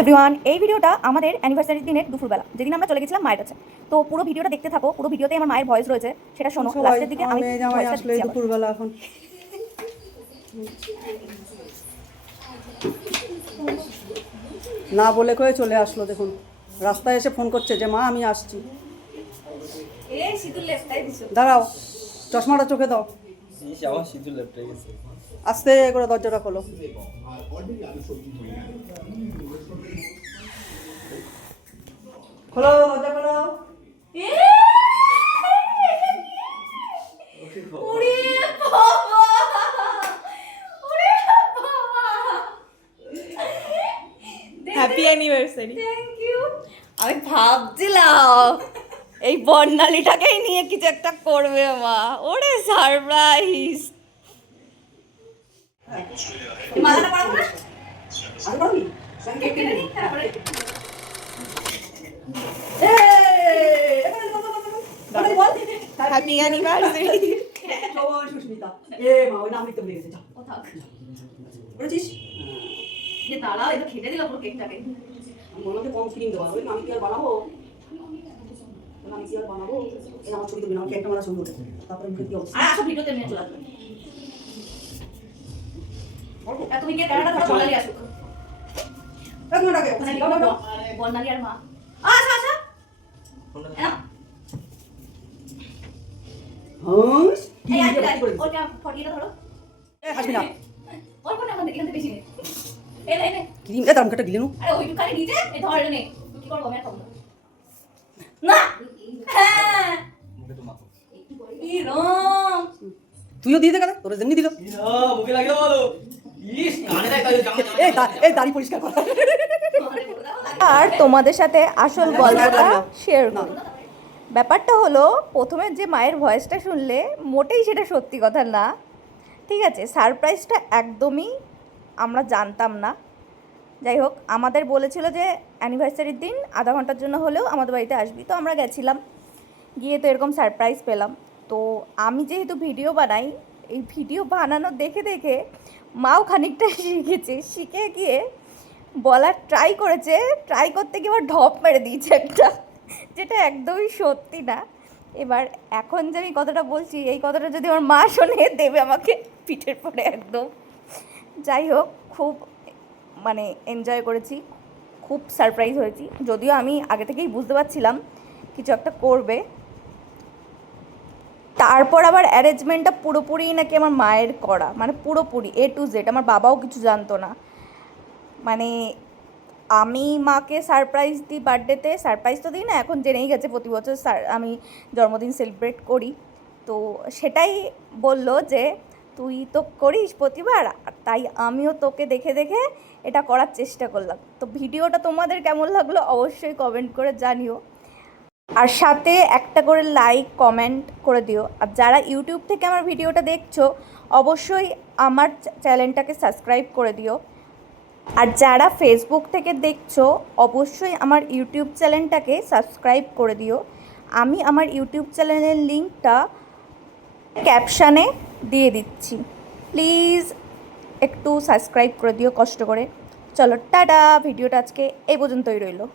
Everyone, এই ভিডিওটা আমাদের অ্যানিভার্সারির দিনের দুপুরবেলা, যেদিন আমরা চলে গেছিলাম মায়ের কাছে। তো পুরো ভিডিওটা দেখতে থাকো, পুরো ভিডিওতে আমার মায়ের ভয়েস রয়েছে, সেটা শোনো। লাস্টের দিকে আমি আসলে দুপুরবেলা এখন না বলে কয়ে চলে আসলো। দেখুন রাস্তায় এসে ফোন করছে যে মা আমি আসছি। দাঁড়াও, চশমাটা চোখে দাও। আস্তে করে দরজাটা খোলো। খোলো দরজা খোলো। Happy anniversary. Thank you. আমি ভাবছিলাম এই বর্ণালীটাকেই নিয়ে কিছু একটা করবে মা। ওরে সারপ্রাইজ। মালাটা পরাবো না? আর পরাবি? কেক কেটে নি তারপরে। Happy anniversary. চল সুস্মিতা। মা ওই নাম লিখতে ভুলে গেছে। ও থাক। বলেছিস? যে দাঁড়াও, এটা খেতে দিলাম পুরো কেকটাকে। মনে কম ক্রিম দেওয়া। ওই আমি কি আর বানাবো? আমি কি আর বানাবো? এই আমার ছবি তুলবি না, কেকটা মারা শুরু করে। তারপরে মুখে কি অবস্থা? আর আসো ভিডিওতে নিয়ে চলে আসবে। তুমি কে ক্যামেরাটা ধরো, বর্ণালী আসুক। এক মিনিট আগে ওখানে লিখো দাও বর্ণালী আর মা। আচ্ছা আচ্ছা। না হাস এই আইটা ওটা ফটিটা ধরো। হাসবি না। ওর কোন আমরা দেখি না বেশি নেই। এই নে ক্রিম এ দাম কাটা দিলে না। আরে ওইটুকু খালি নিচে এই ধরে নে। কি করব আমি আর খাবো না। হ্যাঁ মুখে তো মাখো। ই রং তুইও দিয়ে দে কানে, তোরে যেমনি দিল। মুখে লাগলো বলো। ইস কানে দেখ এই দাড়ি পরিষ্কার কর। আর তোমাদের সাথে আসল গল্পটা শেয়ার করি। ব্যাপারটা হলো, প্রথমে যে মায়ের ভয়েসটা শুনলে মোটেই সেটা সত্যি কথা না। ঠিক আছে, সারপ্রাইজটা একদমই আমরা জানতাম না। যাই হোক, আমাদের বলেছিল যে অ্যানিভার্সারির দিন আধা ঘন্টার জন্য হলেও আমাদের বাড়িতে আসবি। তো আমরা গেছিলাম, গিয়ে তো এরকম সারপ্রাইজ পেলাম। তো আমি যেহেতু ভিডিও বানাই, এই ভিডিও বানানো দেখে দেখে মাও খানিকটা শিখেছে। শিখে গিয়ে বলার ট্রাই করেছে, ট্রাই করতে গিয়ে আবার ঢপ মেরে দিয়েছে একটা, যেটা একদমই সত্যি না। এবার এখন যে আমি কথাটা বলছি, এই কথাটা যদি আমার মা শোনে দেবে আমাকে পিঠের পরে একদম। যাই হোক, খুব মানে এনজয় করেছি, খুব সারপ্রাইজ হয়েছি। যদিও আমি আগে থেকেই বুঝতে পারছিলাম কিছু একটা করবে। তারপর আবার অ্যারেঞ্জমেন্টটা পুরোপুরি নাকি আমার মায়ের করা, মানে পুরোপুরি A to Z। আমার বাবাও কিছু জানতো না। মানে আমি মাকে সারপ্রাইজ দিই বার্থডেতে, সারপ্রাইজ তো দিই না, এখন জেনেই গেছে প্রতি বছর আমি জন্মদিন সেলিব্রেট করি। তো সেটাই বলল যে তুই তো করিস প্রতিবার, তাই আমিও তোকে দেখে দেখে এটা করার চেষ্টা করলাম। তো ভিডিওটা তোমাদের কেমন লাগলো অবশ্যই কমেন্ট করে জানিও, আর সাথে একটা করে লাইক কমেন্ট করে দিও। আর যারা ইউটিউব থেকে আমার ভিডিওটা দেখছো অবশ্যই আমার চ্যানেলটাকে সাবস্ক্রাইব করে দিও। আর যারা ফেসবুক থেকে দেখছো অবশ্যই আমার ইউটিউব চ্যানেলটাকে সাবস্ক্রাইব করে দিও। আমি আমার ইউটিউব চ্যানেলের লিঙ্কটা ক্যাপশানে দিয়ে দিচ্ছি, প্লিজ একটু সাবস্ক্রাইব করে দিও কষ্ট করে। চলো টাটা, ভিডিওটা আজকে এই পর্যন্তই রইলো।